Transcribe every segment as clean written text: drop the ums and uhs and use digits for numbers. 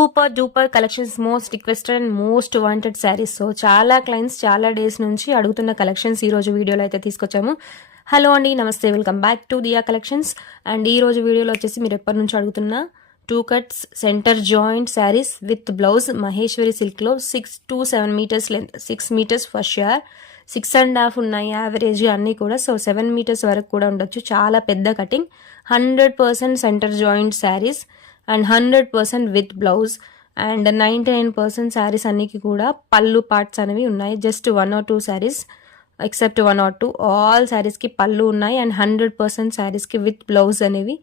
Super duper collections, most requested and most wanted saris. So చాలా clients చాలా days నుంచి అడుగుతున్న కలెక్షన్స్ ఈ రోజు వీడియోలో అయితే తీసుకొచ్చాము. హలో అండి, నమస్తే, welcome back to Diya collections. And ఈ రోజు వీడియోలో వచ్చేసి మీరు ఎప్పటి నుంచి అడుగుతున్న 2 cuts centre joint sarees with blouse Maheshwari silk లో 6 to 7 metres length, 6 metres for sure, 6.5 ఉన్నాయి యావరేజ్ అన్నీ కూడా. సో 7 మీటర్స్ వరకు కూడా ఉండొచ్చు. చాలా పెద్ద cutting, 100% centre joint sarees and 100% with blouse and 99% sarees అన్నికి కూడా పళ్ళు పార్ట్స్ అనేవి ఉన్నాయి. Just 1 or 2 sarees except 1 or 2 all శారీస్కి పళ్ళు ఉన్నాయి అండ్ 100% శారీస్కి విత్ బ్లౌజ్ అనేవి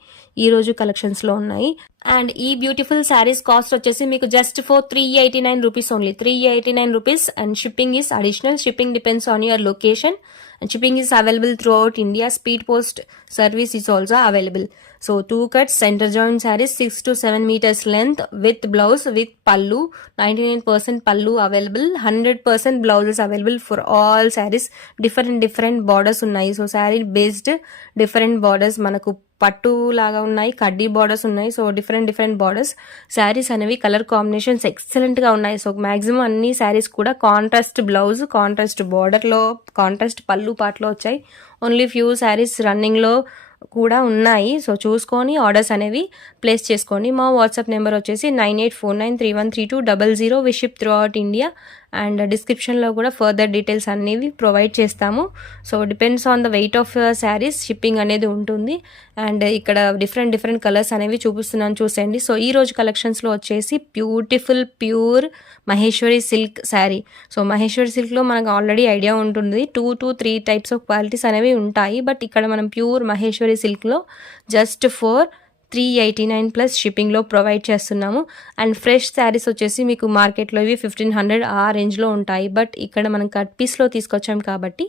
ఈరోజు కలెక్షన్స్లో ఉన్నాయి. అండ్ ఈ బ్యూటిఫుల్ శారీస్ కాస్ట్ వచ్చేసి మీకు just for 389 rupees only, 389 rupees. And shipping is additional. Shipping depends on your location and shipping is available throughout India. Speed post service is also available. So 2 cuts center joint sarees, 6 to 7 meters length with blouse with pallu, 99% pallu available, 100% blouses available for all sarees. Different borders ఉన్నాయి. So sari based different borders మనకు పట్టు లాగా ఉన్నాయి, కడ్డీ borders ఉన్నాయి. So different borders saris అనేవి colour combinations excellent గా ఉన్నాయి. సో మాక్సిమం అన్ని శారీస్ కూడా కాంట్రాస్ట్ బ్లౌజ్, కాంట్రాస్ట్ బార్డర్ లో, కాంట్రాస్ట్ పళ్ళు పాటలో వచ్చాయి. ఓన్లీ ఫ్యూ శారీస్ రన్నింగ్ లో కూడా ఉన్నాయి. సో చూసుకొని ఆర్డర్స్ అనేవి ప్లేస్ చేసుకోండి. మా వాట్సాప్ నెంబర్ వచ్చేసి 9849313200. We ship throughout India. And డిస్క్రిప్షన్లో కూడా ఫర్దర్ డీటెయిల్స్ అనేవి ప్రొవైడ్ చేస్తాము. So depends on the weight of sarees shipping అనేది ఉంటుంది. అండ్ ఇక్కడ డిఫరెంట్ కలర్స్ అనేవి చూపిస్తున్నాను, చూసేయండి. సో ఈ రోజు కలెక్షన్స్లో వచ్చేసి beautiful pure Maheshwari silk saree. So Maheshwari సిల్క్లో మనకు ఆల్రెడీ ఐడియా ఉంటుంది, 2 to 3 టైప్స్ ఆఫ్ క్వాలిటీస్ అనేవి ఉంటాయి. బట్ ఇక్కడ మనం ప్యూర్ మహేశ్వరి సిల్క్లో జస్ట్ ఫర్ 389 ప్లస్ షిప్పింగ్లో ప్రొవైడ్ చేస్తున్నాము. అండ్ ఫ్రెష్ శారీస్ వచ్చేసి మీకు మార్కెట్లో ఇవి 1500 ఆ రేంజ్లో ఉంటాయి. బట్ ఇక్కడ మనం కట్ పీస్లో తీసుకొచ్చాం కాబట్టి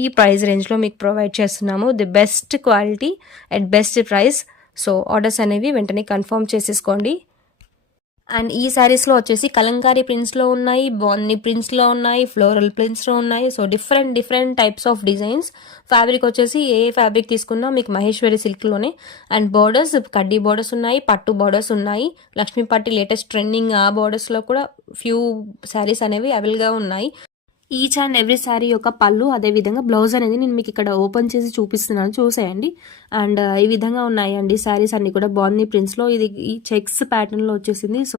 ఈ ప్రైస్ రేంజ్లో మీకు ప్రొవైడ్ చేస్తున్నాము. The best quality at best price. So orders అనేవి వెంటనే కన్ఫర్మ్ చేసేసుకోండి. అండ్ ఈ శారీస్లో వచ్చేసి కలంకారీ ప్రింట్స్లో ఉన్నాయి, బాందీ ప్రింట్స్లో ఉన్నాయి, ఫ్లోరల్ ప్రింట్స్లో ఉన్నాయి. So different types of designs. Fabric వచ్చేసి ఏ ఫ్యాబ్రిక్ తీసుకున్నా మీకు మహేశ్వరి సిల్క్లోనే. అండ్ బార్డర్స్ కడ్డీ బార్డర్స్ ఉన్నాయి, పట్టు బార్డర్స్ ఉన్నాయి. లక్ష్మీ పట్టి లేటెస్ట్ ట్రెండింగ్ ఆ బార్డర్స్లో కూడా ఫ్యూ శారీస్ అనేవి అవైలబుల్గా ఉన్నాయి. ఈచ్ అండ్ ఎవ్రీ శారీ యొక్క పళ్ళు, అదేవిధంగా బ్లౌజ్ అనేది నేను మీకు ఇక్కడ ఓపెన్ చేసి చూపిస్తున్నాను, చూసేయండి. అండ్ ఈ విధంగా ఉన్నాయండి శారీస్ అన్ని కూడా బాందీ ప్రింట్స్లో. ఇది ఈ చెక్స్ ప్యాటర్న్లో వచ్చేసింది. సో